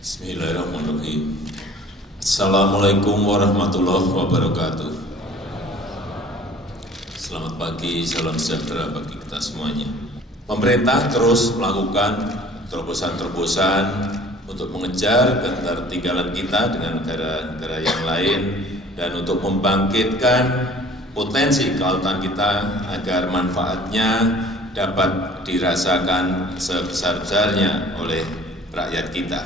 Bismillahirrahmanirrahim. Assalamualaikum warahmatullahi wabarakatuh. Selamat pagi, salam sejahtera bagi kita semuanya. Pemerintah terus melakukan terobosan-terobosan untuk mengejar ketertinggalan kita dengan negara-negara yang lain dan untuk membangkitkan potensi kelautan kita agar manfaatnya dapat dirasakan sebesar-besarnya oleh rakyat kita.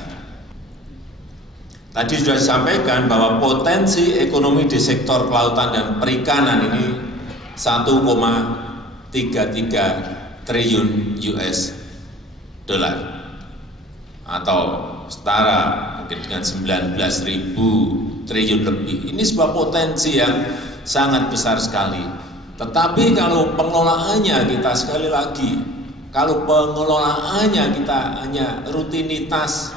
Tadi sudah disampaikan bahwa potensi ekonomi di sektor kelautan dan perikanan ini 1,33 triliun US dollar atau setara mungkin dengan 19.000 triliun lebih. Ini sebuah potensi yang sangat besar sekali. Tetapi kalau pengelolaannya kita sekali lagi, kalau pengelolaannya kita hanya rutinitas,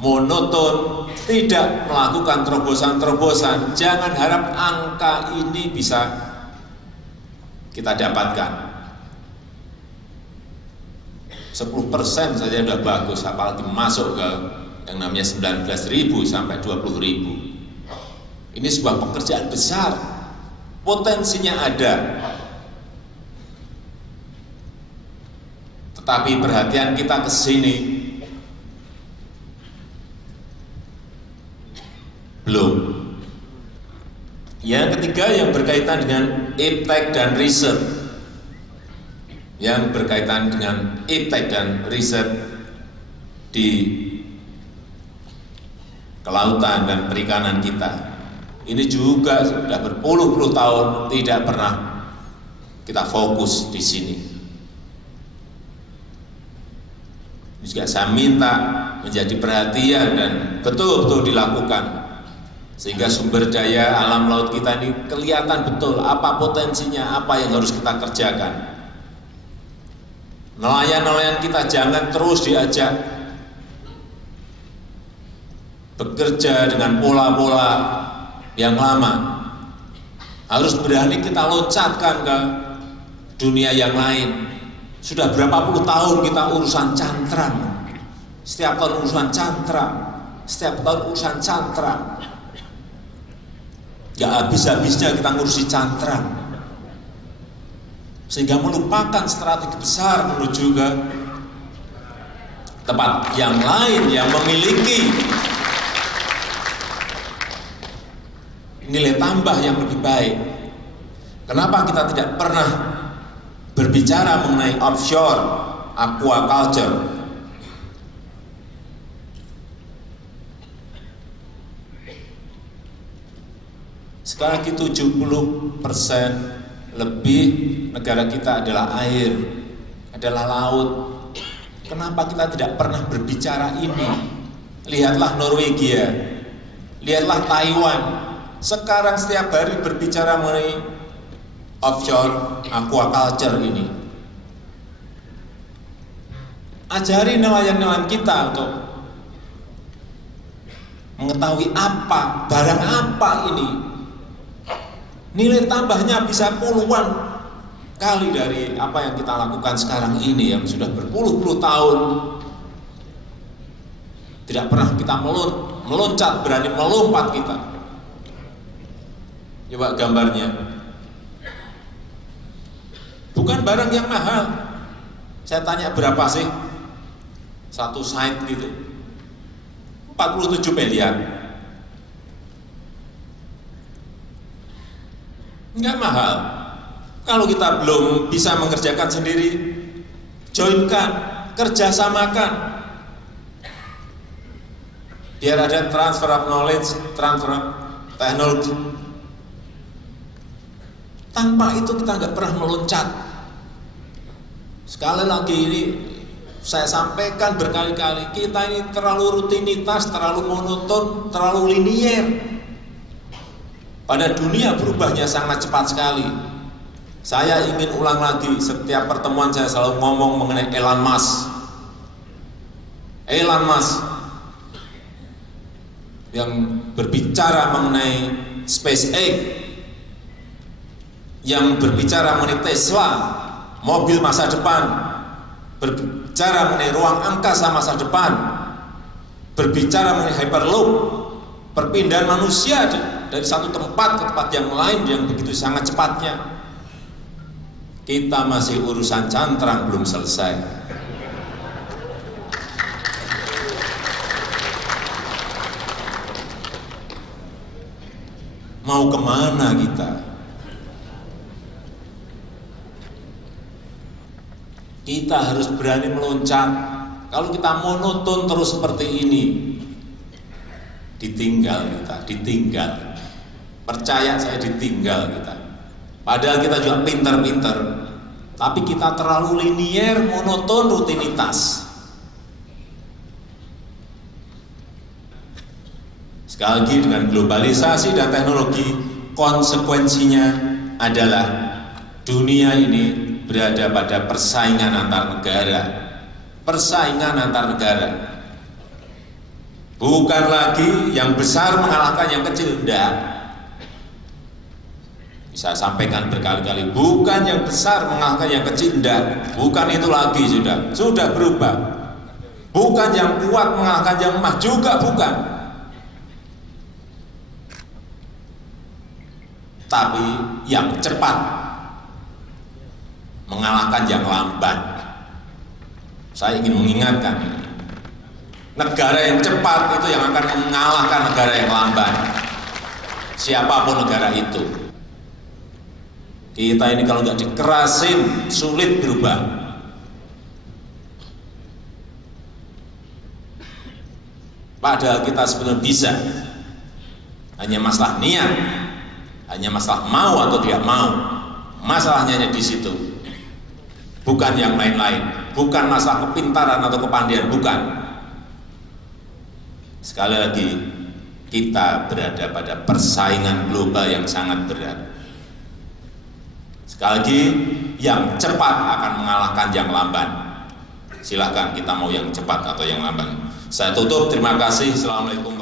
monoton, tidak melakukan terobosan-terobosan, jangan harap angka ini bisa kita dapatkan. 10% saja sudah bagus, apalagi masuk ke yang namanya 19.000 sampai 20.000. Ini sebuah pekerjaan besar, potensinya ada. Tetapi perhatian kita ke sini belum. Yang ketiga yang berkaitan dengan iptek dan riset. Yang berkaitan dengan iptek dan riset di kelautan dan perikanan kita. Ini juga sudah berpuluh-puluh tahun tidak pernah kita fokus di sini. Ini juga saya minta menjadi perhatian dan betul-betul dilakukan. Sehingga sumber daya alam laut kita ini kelihatan betul apa potensinya, apa yang harus kita kerjakan. Nelayan-nelayan kita jangan terus diajak bekerja dengan pola-pola yang lama. Harus berani kita loncatkan ke dunia yang lain. Sudah berapa puluh tahun kita urusan cantrang. Setiap tahun urusan cantrang. Setiap tahun urusan cantrang. Gak habis-habisnya kita ngurusi cantrang, sehingga melupakan strategi besar menuju ke tempat yang lain yang memiliki nilai tambah yang lebih baik. Kenapa kita tidak pernah berbicara mengenai offshore aquaculture? Sekali lagi 70% lebih negara kita adalah air, adalah laut. Kenapa kita tidak pernah berbicara ini? Lihatlah Norwegia, lihatlah Taiwan. Sekarang setiap hari berbicara mengenai offshore aquaculture ini. Ajari nelayan-nelayan kita untuk mengetahui apa, barang apa ini. Nilai tambahnya bisa puluhan kali dari apa yang kita lakukan sekarang ini yang sudah berpuluh-puluh tahun. Tidak pernah kita meloncat, berani melompat kita. Coba gambarnya. Bukan barang yang mahal. Saya tanya berapa sih? Satu site gitu. 47 miliar. Enggak mahal. Kalau kita belum bisa mengerjakan sendiri, joinkan, kerjasamakan. Biar ada transfer of knowledge, transfer of technology. Tanpa itu kita nggak pernah meloncat. Sekali lagi ini saya sampaikan berkali-kali, kita ini terlalu rutinitas, terlalu monoton, terlalu linier. Pada dunia berubahnya sangat cepat sekali. Saya ingin ulang lagi, setiap pertemuan saya selalu ngomong mengenai Elon Musk. Elon Musk yang berbicara mengenai SpaceX, yang berbicara mengenai Tesla, mobil masa depan, berbicara mengenai ruang angkasa masa depan, berbicara mengenai Hyperloop, perpindahan manusia dari satu tempat ke tempat yang lain yang begitu sangat cepatnya. Kita masih urusan cantrang belum selesai. Mau kemana kita? Kita harus berani meloncat. Kalau kita monoton terus seperti ini, ditinggal kita, ditinggal. Percaya saya, ditinggal kita. Padahal kita juga pinter-pinter, tapi kita terlalu linier, monoton, rutinitas. Sekali lagi, dengan globalisasi dan teknologi, konsekuensinya adalah dunia ini berada pada persaingan antar negara. Persaingan antar negara. Bukan lagi yang besar mengalahkan yang kecil, enggak. Saya sampaikan berkali-kali, bukan yang besar mengalahkan yang kecil, enggak. Bukan itu lagi, sudah berubah. Bukan yang kuat mengalahkan yang lemah, juga bukan. Tapi yang cepat mengalahkan yang lamban. Saya ingin mengingatkan, negara yang cepat itu yang akan mengalahkan negara yang lamban, siapapun negara itu. Kita ini kalau nggak dikerasin sulit berubah. Padahal kita sebenarnya bisa, hanya masalah niat, hanya masalah mau atau tidak mau. Masalahnya hanya di situ, bukan yang lain-lain, bukan masalah kepintaran atau kepandaian, bukan. Sekali lagi, kita berada pada persaingan global yang sangat berat. Sekali lagi, yang cepat akan mengalahkan yang lamban. Silakan kita mau yang cepat atau yang lamban. Saya tutup, terima kasih. Assalamualaikum.